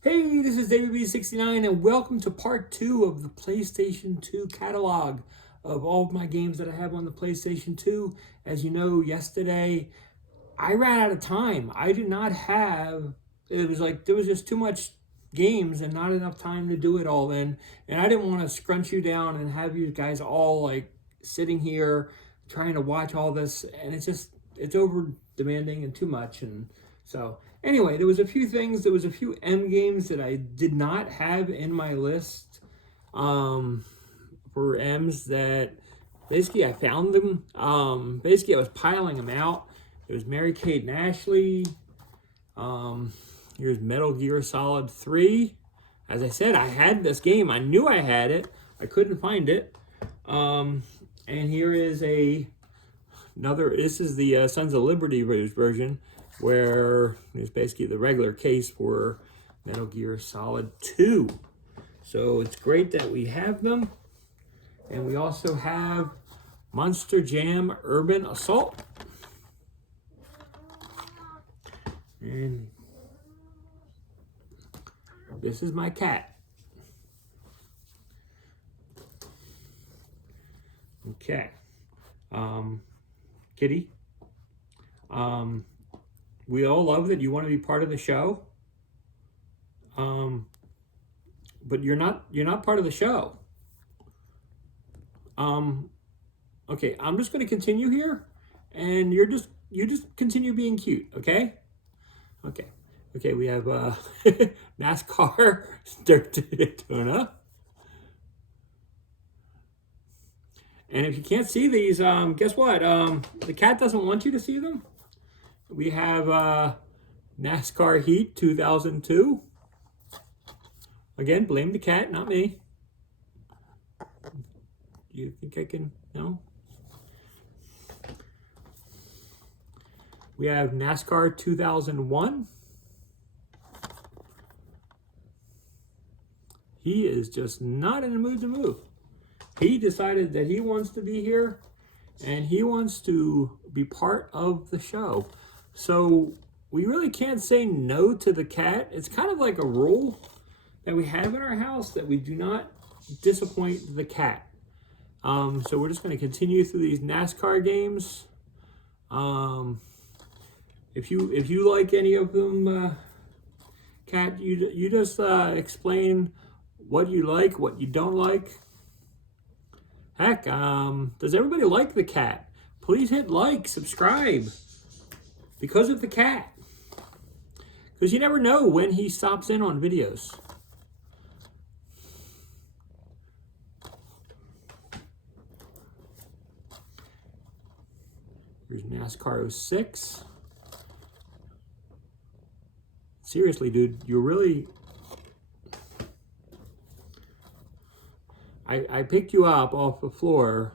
Hey, this is DavidB69 and welcome to part 2 of the PlayStation 2 catalog of all of my games that I have on the PlayStation 2. As you know, yesterday I ran out of time. I did not have, it was like there was just too much games and not enough time to do it all in. And I didn't want to scrunch you down and have you guys all like sitting here trying to watch all this. And it's over demanding and too much. And so anyway, there was a few things. There was a few M games that I did not have in my list for M's that basically I found them. Basically I was piling them out. It was Mary-Kate and Ashley. Here's Metal Gear Solid 3. As I said, I had this game. I knew I had it. I couldn't find it. And here is another. This is the Sons of Liberty version, where it's basically the regular case for Metal Gear Solid 2. So it's great that we have them. And we also have Monster Jam Urban Assault. And this is my cat. Okay. Kitty. We all love that you want to be part of the show. But you're not part of the show. Okay, I'm just going to continue here, and you just continue being cute, okay? Okay, we have NASCAR Daytona. And if you can't see these, guess what? The cat doesn't want you to see them. We have NASCAR Heat 2002. Again, blame the cat, not me. Do you think I can? No? We have NASCAR 2001. He is just not in the mood to move. He decided that he wants to be here and he wants to be part of the show. So we really can't say no to the cat. It's kind of like a rule that we have in our house that we do not disappoint the cat. So we're just going to continue through these NASCAR games. If you like any of them, Kat, you just explain what you like, what you don't like. Heck, does everybody like the cat? Please hit like, subscribe, because of the cat. Because you never know when he stops in on videos. Here's NASCAR 06. Seriously, dude, you're really... I picked you up off the floor.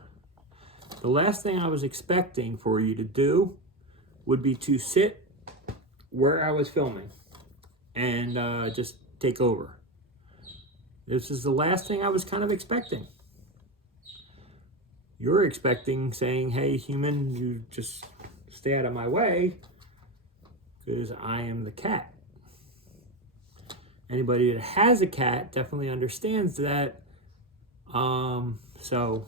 The last thing I was expecting for you to do would be to sit where I was filming and just take over. This is the last thing I was kind of expecting. You're expecting saying, hey, human, you just stay out of my way because I am the cat. Anybody that has a cat definitely understands that. So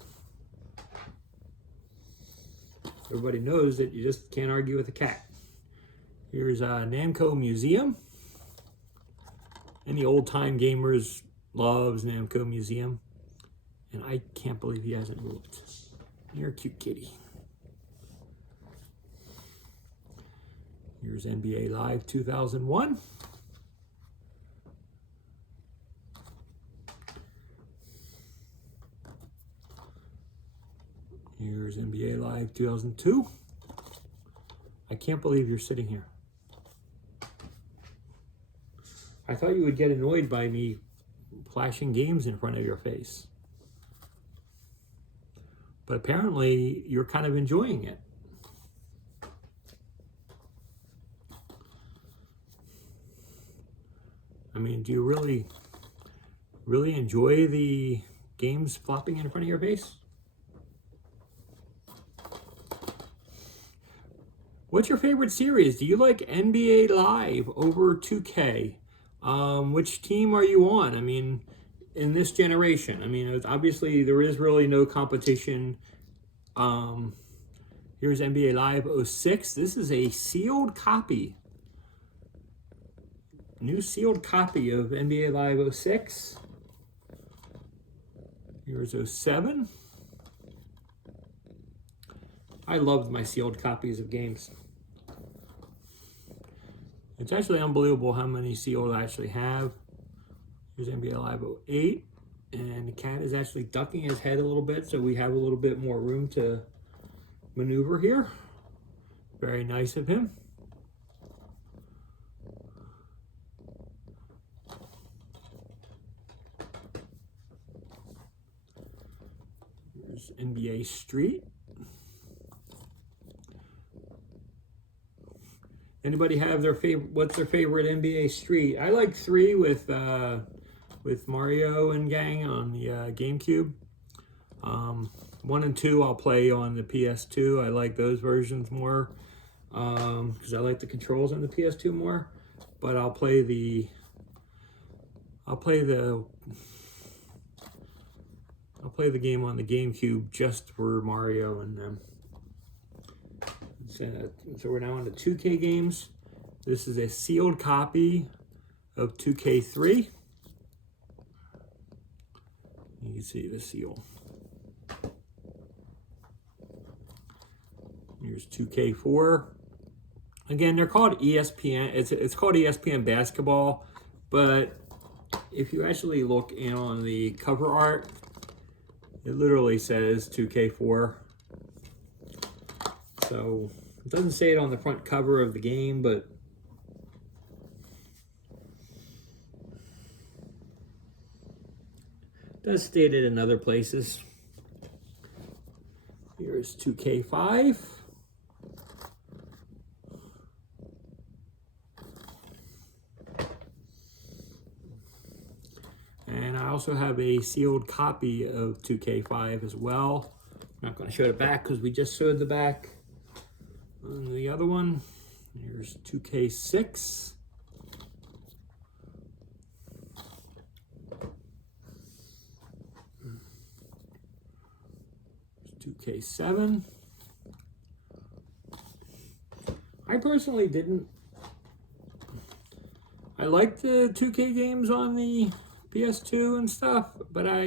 everybody knows that you just can't argue with a cat. Here's Namco Museum. Any old-time gamers loves Namco Museum. And I can't believe he hasn't moved. You're a cute kitty. Here's NBA Live 2001. Here's NBA Live 2002. I can't believe you're sitting here. I thought you would get annoyed by me flashing games in front of your face. But apparently you're kind of enjoying it. I mean, do you really enjoy the games flopping in front of your face? What's your favorite series? Do you like NBA Live over 2K? which team are you on? I mean, in this generation, I mean, obviously there is really no competition. Here's NBA Live 06. This is a sealed copy. New sealed copy of NBA Live 06. Here's 07. I loved my sealed copies of games. It's actually unbelievable how many sealed I actually have. Here's NBA Live 08. And the cat is actually ducking his head a little bit, so we have a little bit more room to maneuver here. Very nice of him. Here's NBA Street. Anybody have their favorite? What's their favorite NBA Street? I like 3 with Mario and gang on the GameCube. 1 and 2 I'll play on the PS2. I like those versions more because I like the controls on the PS2 more. But I'll play the game on the GameCube just for Mario and them. So we're now on the 2K games. This is a sealed copy of 2K3. You can see the seal. Here's 2K4. Again, they're called ESPN. It's called ESPN Basketball, but if you actually look in on the cover art, it literally says 2K4. So it doesn't say it on the front cover of the game, but it does state it in other places. Here's 2K5. And I also have a sealed copy of 2K5 as well. I'm not going to show the back because we just showed the back on the other one. Here's 2K6. 2K7. I personally didn't. I liked the 2K games on the PS2 and stuff, but I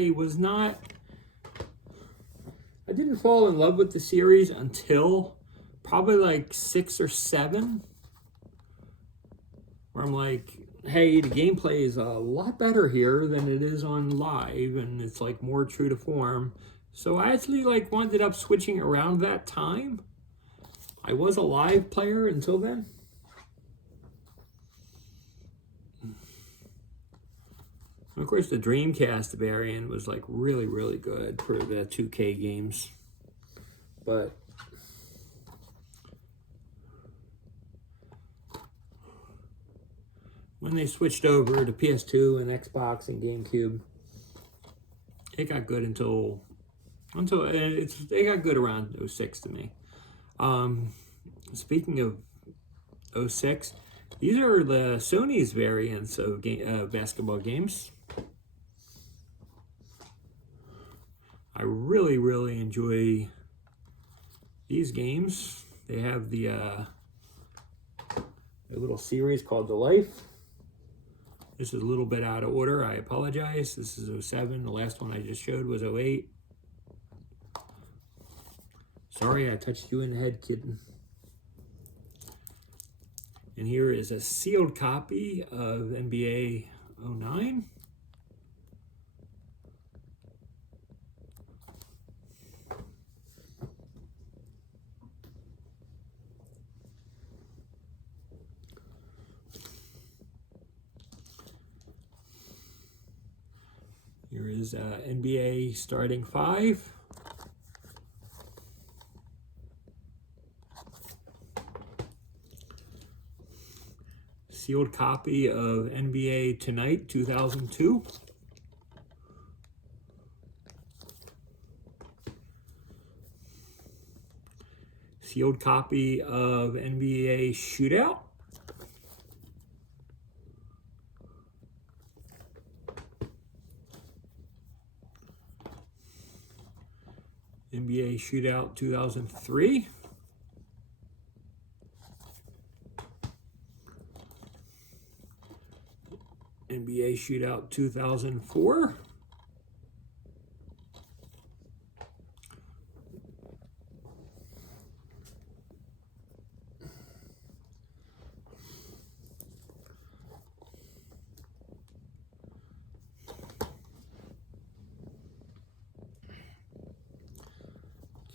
didn't fall in love with the series until probably like 6 or 7, where I'm like, hey, the gameplay is a lot better here than it is on live, and it's like more true to form. So I actually like wound up switching around that time. I was a live player until then. Of course, the Dreamcast variant was like really, really good for the 2K games. But when they switched over to PS2 and Xbox and GameCube, it got good until it got good around 06 to me. Speaking of 06, these are the Sony's variants of basketball games. I really, really enjoy these games. They have the little series called The Life. This is a little bit out of order. I apologize. This is 07. The last one I just showed was 08. Sorry, I touched you in the head, kitten. And here is a sealed copy of NBA 09. Here is NBA Starting 5. Sealed copy of NBA Tonight 2002. Sealed copy of NBA Shootout. NBA Shootout 2003. NBA Shootout 2004.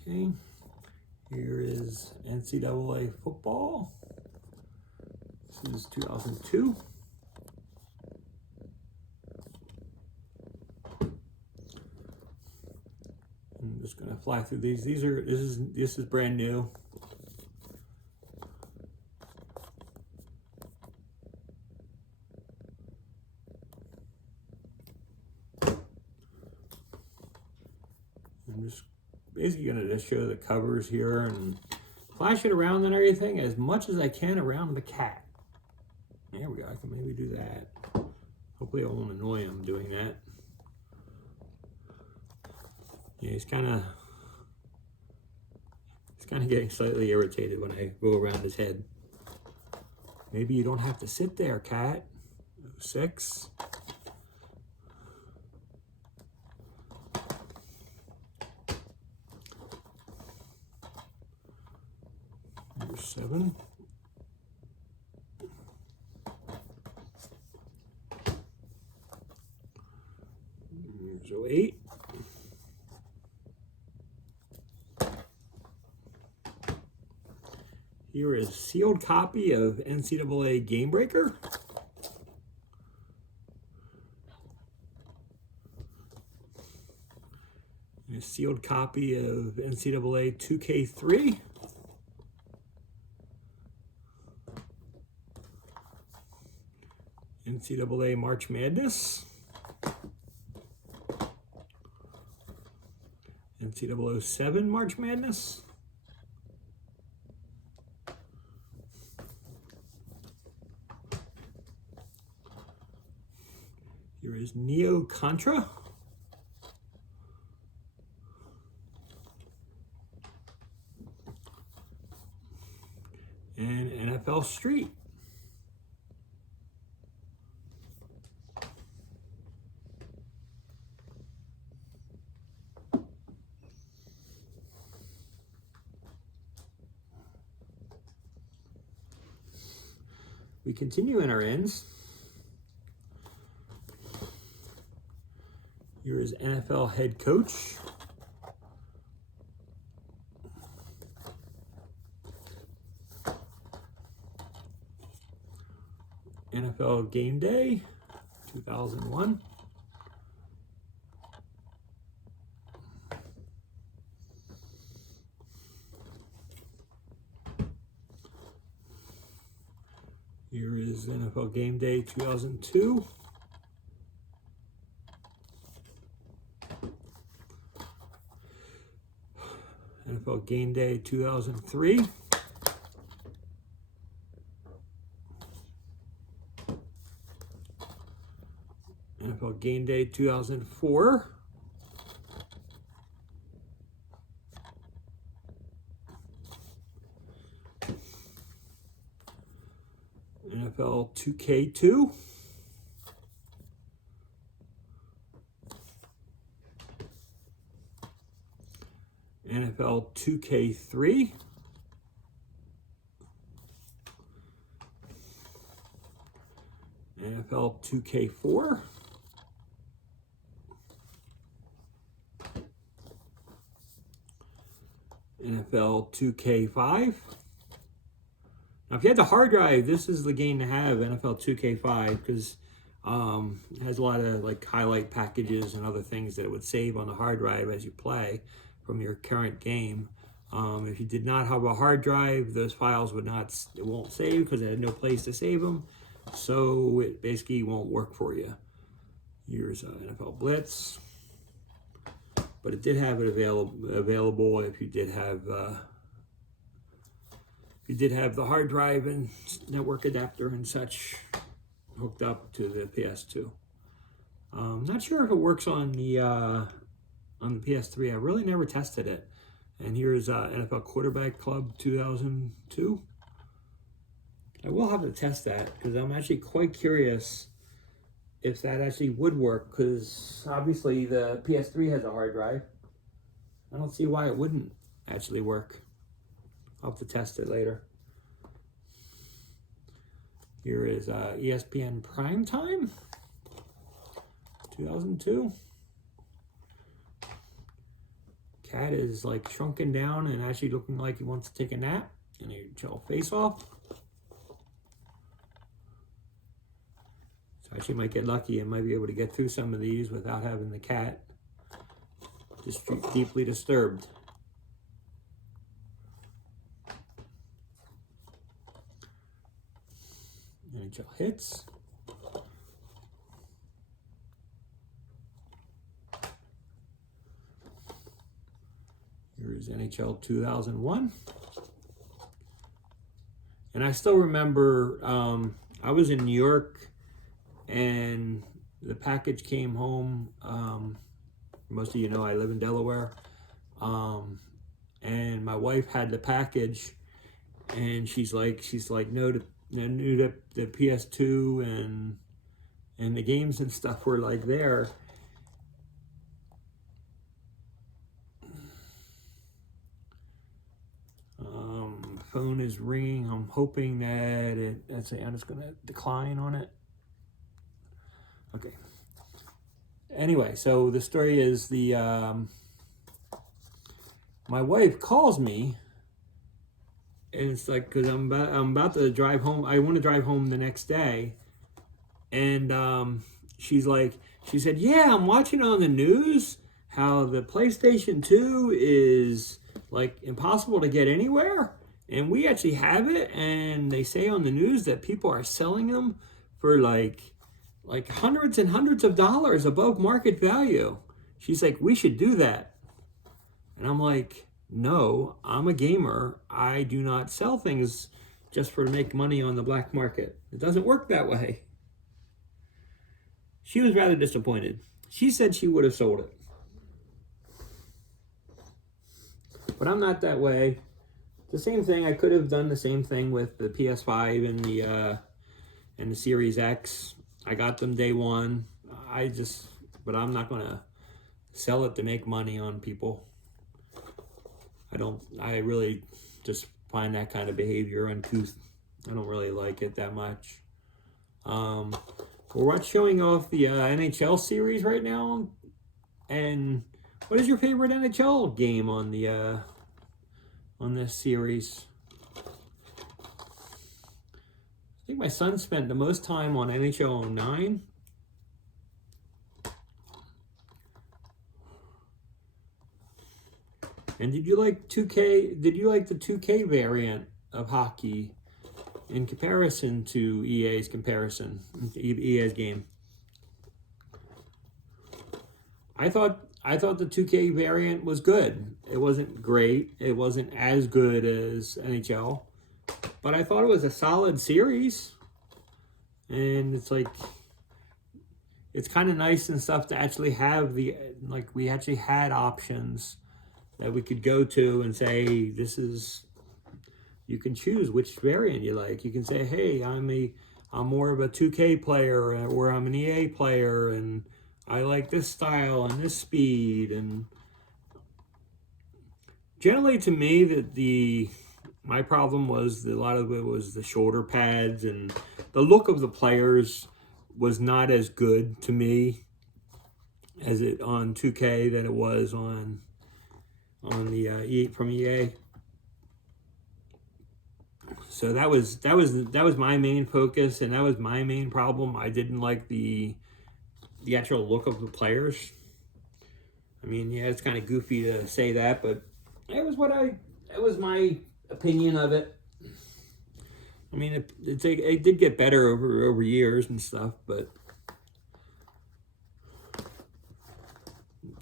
Okay, here is NCAA football. This is 2002. I'm just gonna fly through these. This is brand new. I'm just basically gonna just show the covers here and flash it around and everything as much as I can around the cat. There we go, I can maybe do that. Hopefully I won't annoy him doing that. Yeah, he's kind of getting slightly irritated when I go around his head. Maybe you don't have to sit there, cat. 06. Number 7. Here's 08. Here is a sealed copy of NCAA Game Breaker. And a sealed copy of NCAA 2K3. NCAA March Madness. NCAA 07 March Madness. Here is Neo Contra. And NFL Street. We continue in our ends. Here is NFL head coach. NFL Game Day, 2001. Here is NFL Game Day 2002. NFL Game Day 2003. NFL Game Day 2004. NFL 2K2. NFL 2K3. NFL 2K4. NFL 2K5. Now, if you had the hard drive, this is the game to have, NFL 2K5, because it has a lot of like highlight packages and other things that it would save on the hard drive as you play from your current game. If you did not have a hard drive, those files it won't save because it had no place to save them. So it basically won't work for you. Here's NFL Blitz. But it did have it available if you did have the hard drive and network adapter and such hooked up to the PS2. Not sure if it works on the PS3. I really never tested it. And here's NFL Quarterback Club 2002. I will have to test that because I'm actually quite curious if that actually would work, because obviously the PS3 has a hard drive. I don't see why it wouldn't actually work. I'll have to test it later. Here is ESPN Primetime 2002. Cat is like shrunken down and actually looking like he wants to take a nap. And he chill face off. So I actually might get lucky and might be able to get through some of these without having the cat just deeply disturbed. NHL hits. Here's NHL 2001. And I still remember I was in New York and the package came home. Most of you know I live in Delaware. And my wife had the package and she's like, no, knew that the PS2 and the games and stuff were like there. Phone is ringing. I'm hoping that I'm just gonna decline on it. Okay. Anyway, so the story is my wife calls me, and it's like, because I'm about to drive home. I want to drive home the next day, and she said, yeah, I'm watching on the news how the PlayStation 2 is like impossible to get anywhere. And we actually have it, and they say on the news that people are selling them for like hundreds and hundreds of dollars above market value. She's like, we should do that. And I'm like, no, I'm a gamer. I do not sell things just for to make money on the black market. It doesn't work that way. She was rather disappointed. She said she would have sold it. But I'm not that way. The same thing, I could have done the same thing with the PS5 and the Series X. I got them day one. But I'm not gonna sell it to make money on people. I really just find that kind of behavior uncouth. I don't really like it that much. We're showing off the NHL series right now. And what is your favorite NHL game on this series? I think my son spent the most time on NHL 09. And did you like 2K? Did you like the 2K variant of hockey in comparison to EA's game? I thought the 2K variant was good. It wasn't great. It wasn't as good as NHL, but I thought it was a solid series. And it's like, it's kind of nice and stuff to actually have we actually had options that we could go to and say, you can choose which variant you like. You can say, hey, I'm more of a 2K player, or I'm an EA player, and I like this style and this speed. And generally, to me, my problem was that a lot of it was the shoulder pads, and the look of the players was not as good to me as it on 2K that it was on the from EA. So that was my main focus, and that was my main problem. I didn't like the actual look of the players. I mean, yeah, it's kind of goofy to say that, but it was my opinion of it. I mean, it did get better over years and stuff, but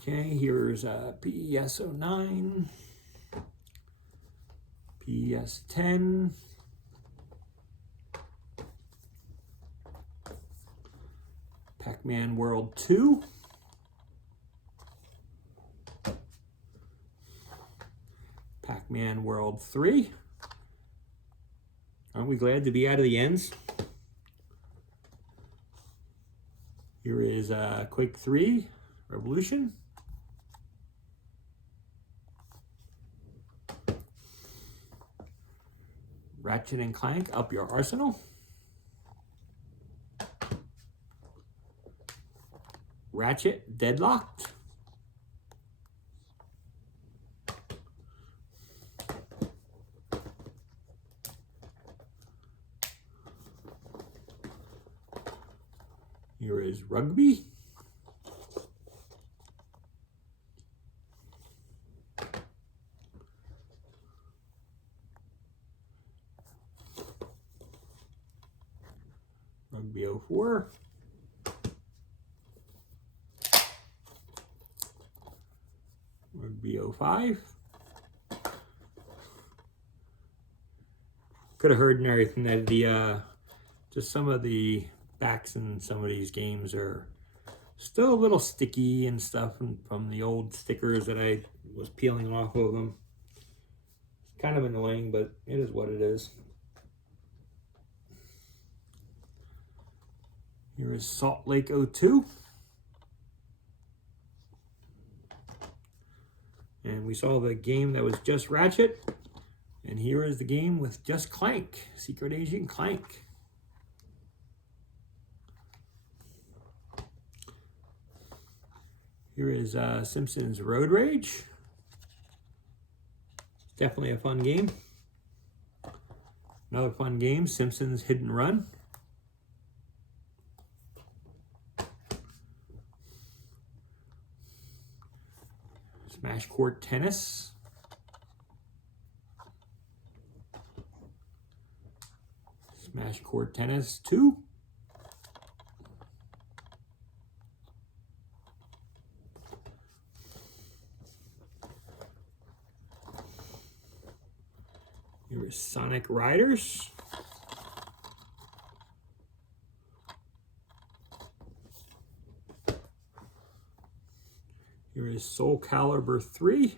okay. Here's PES 09, PES 10. Pac-Man World 2. Pac-Man World 3. Aren't we glad to be out of the ends? Here is Quake 3 Revolution. Ratchet and Clank Up Your Arsenal. Ratchet Deadlocked. Here is Rugby. Rugby 04. Rugby 05. Could have heard and everything that the just some of the backs in some of these games are still a little sticky and stuff from the old stickers that I was peeling off of them. It's kind of annoying, but it is what it is. Here is Salt Lake 02. And we saw the game that was just Ratchet. And here is the game with just Clank, Secret Agent Clank. Here is Simpsons Road Rage. Definitely a fun game. Another fun game, Simpsons Hit and Run. Smash Court Tennis. Smash Court Tennis 2. Here is Sonic Riders. Here is Soul Calibur 3.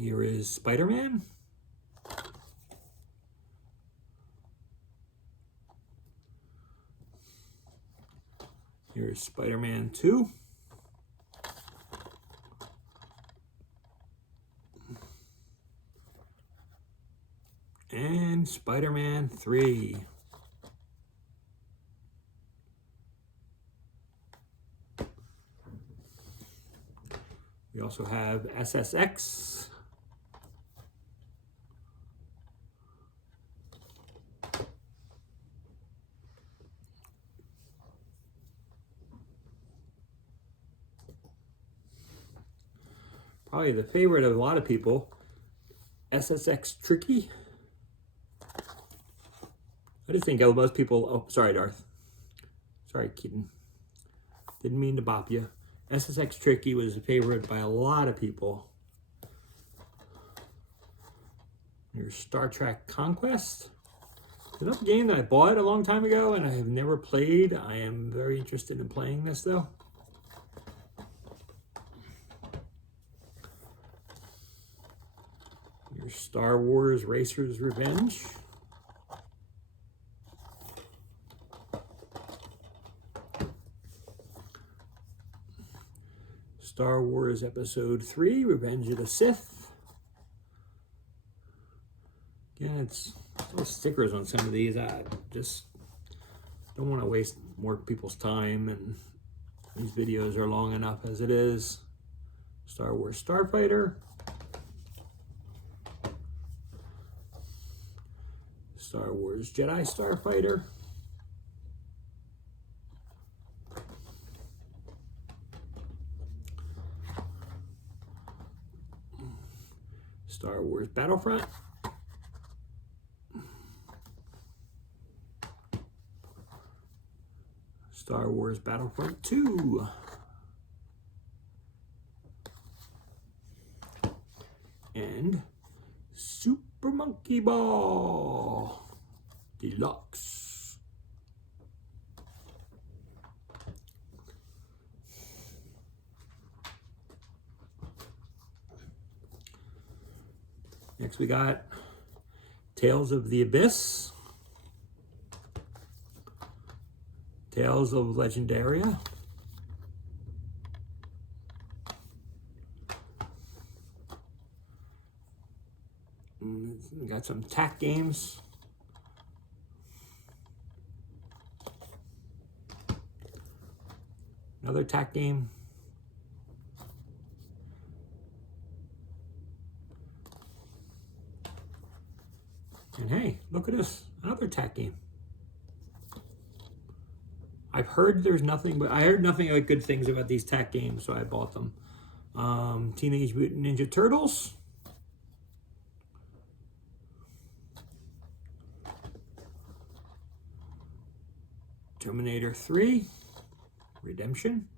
Here is Spider-Man. Here's Spider-Man 2. And Spider-Man 3. We also have SSX. Probably the favorite of a lot of people, SSX Tricky. I just think most people, oh, sorry, Darth. Sorry, Keaton. Didn't mean to bop you. SSX Tricky was a favorite by a lot of people. Here's Star Trek Conquest. It's another game that I bought a long time ago and I have never played. I am very interested in playing this though. Here's Star Wars Racer's Revenge. Star Wars Episode 3, Revenge of the Sith. Again, it's those stickers on some of these. I just don't want to waste more people's time, and these videos are long enough as it is. Star Wars Starfighter. Star Wars Jedi Starfighter. Star Wars Battlefront. Star Wars Battlefront 2. Monkey Ball Deluxe. Next we got Tales of the Abyss, Tales of Legendaria, we got some TAC games, another TAC game, and hey, look at this, another TAC game. I've heard there's nothing, but I heard nothing but good things about these TAC games, so I bought them. Teenage Mutant Ninja Turtles, Terminator 3, Redemption,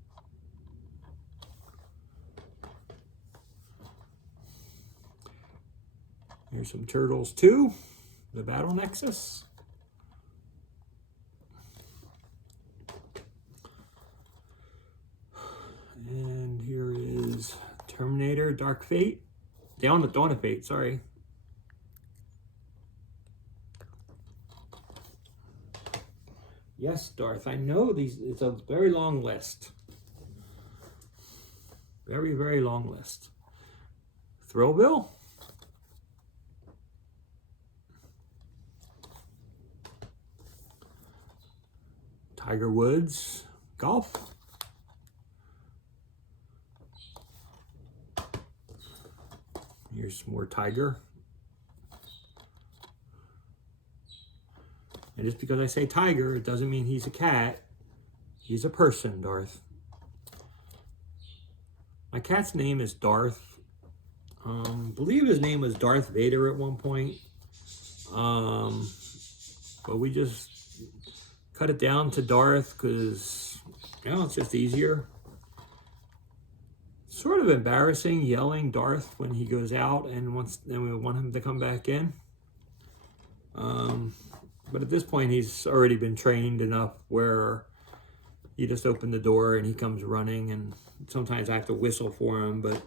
here's some Turtles 2, The Battle Nexus, and here is Terminator Dark Fate, Dawn of Fate, sorry. Yes, Darth, I know these, it's a very long list. Very, very long list. Thrillville. Tiger Woods Golf. Here's more Tiger. And just because I say tiger, it doesn't mean he's a cat. He's a person, Darth. My cat's name is Darth. Believe his name was Darth Vader at one point. But we just cut it down to Darth because, you know, it's just easier. Sort of embarrassing yelling Darth when he goes out and then we want him to come back in. But at this point, he's already been trained enough where you just open the door and he comes running, and sometimes I have to whistle for him, but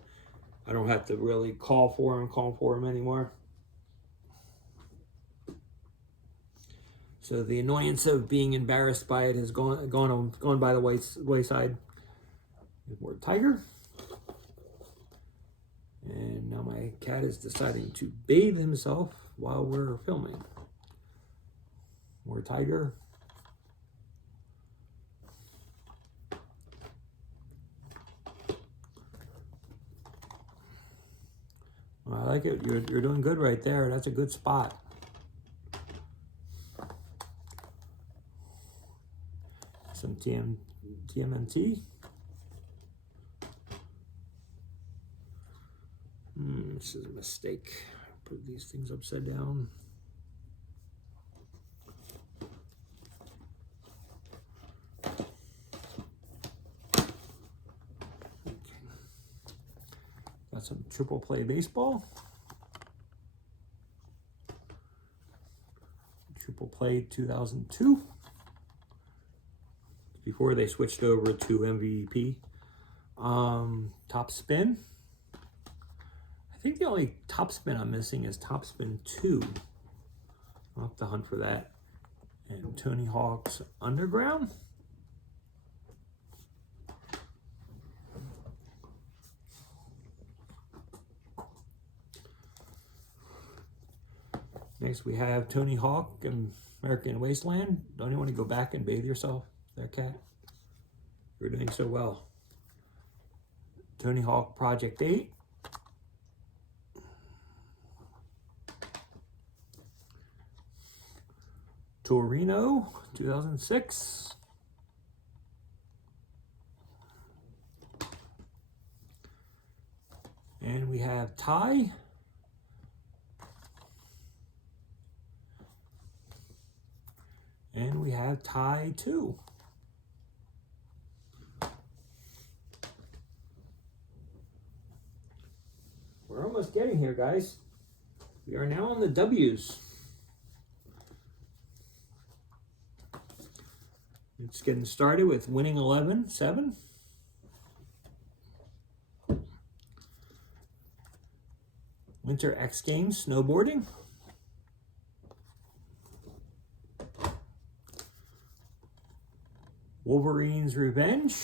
I don't have to really call for him anymore. So the annoyance of being embarrassed by it has gone by the wayside. There's more Tiger. And now my cat is deciding to bathe himself while we're filming. More Tiger. Well, I like it. You're doing good right there. That's a good spot. Some TMNT. This is a mistake. Put these things upside down. Got some triple play baseball. Triple play 2002. Before they switched over to MVP. Top spin. I think the only top spin I'm missing is top spin 2. I'll have to hunt for that. And Tony Hawk's Underground. Next we have Tony Hawk and American Wasteland. Don't you want to go back and bathe yourself there, cat? You're doing so well. Tony Hawk Project 8. Torino 2006. And we have Ty. And we have Ty 2. We're almost getting here, guys. We are now on the W's. It's getting started with winning 11-7. Winter X Games snowboarding. Wolverine's Revenge.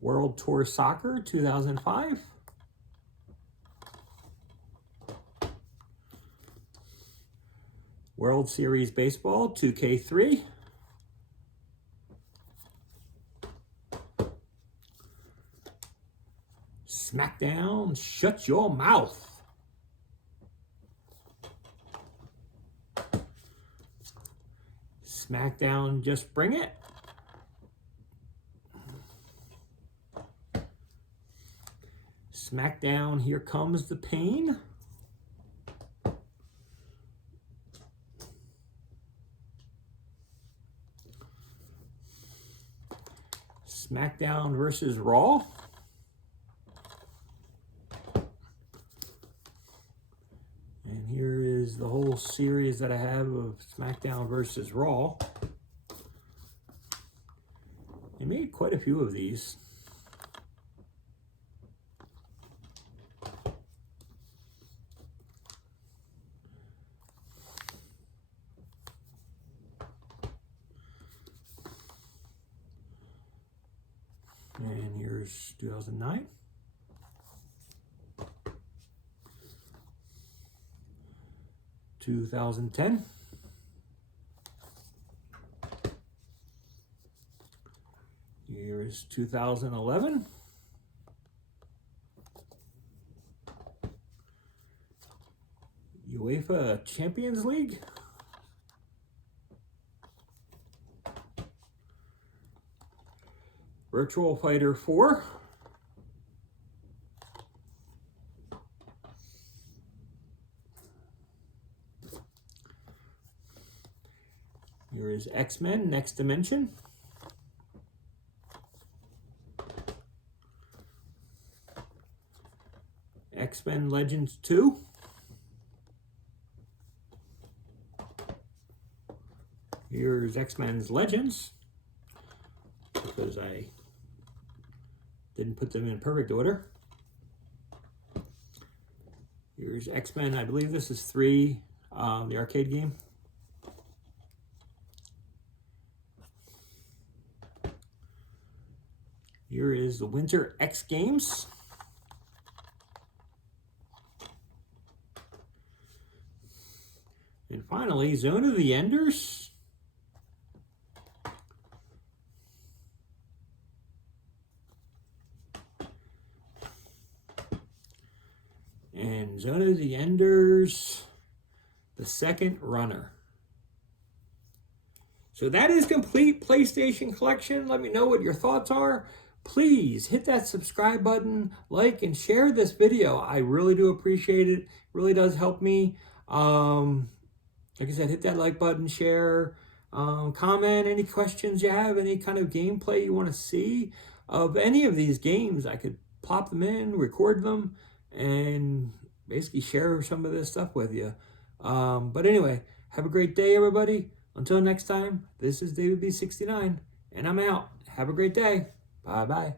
World Tour Soccer 2005. World Series Baseball 2K3. Smackdown, Shut Your Mouth. Smackdown, Just Bring It. Smackdown, Here Comes the Pain. Smackdown versus Raw. And here is the whole series that I have of Smackdown versus Raw. I made quite a few of these. And here's 2009. (2010). Here's 2011. UEFA Champions League. Virtual Fighter 4. Here is X-Men Next Dimension. X-Men Legends 2. Here's X-Men's Legends, because I didn't put them in perfect order. Here's X-Men, I believe this is 3, the arcade game. Here is the Winter X Games. And finally, Zone of the Enders. And Zone of the Enders, the second runner. So that is complete PlayStation collection. Let me know what your thoughts are. Please hit that subscribe button, like, and share this video. I really do appreciate it. It really does help me. Like I said, hit that like button, share, comment any questions you have, any kind of gameplay you want to see of any of these games. I could plop them in, record them, and basically share some of this stuff with you. But anyway, have a great day, everybody. Until next time, this is David B69, and I'm out. Have a great day. Bye-bye.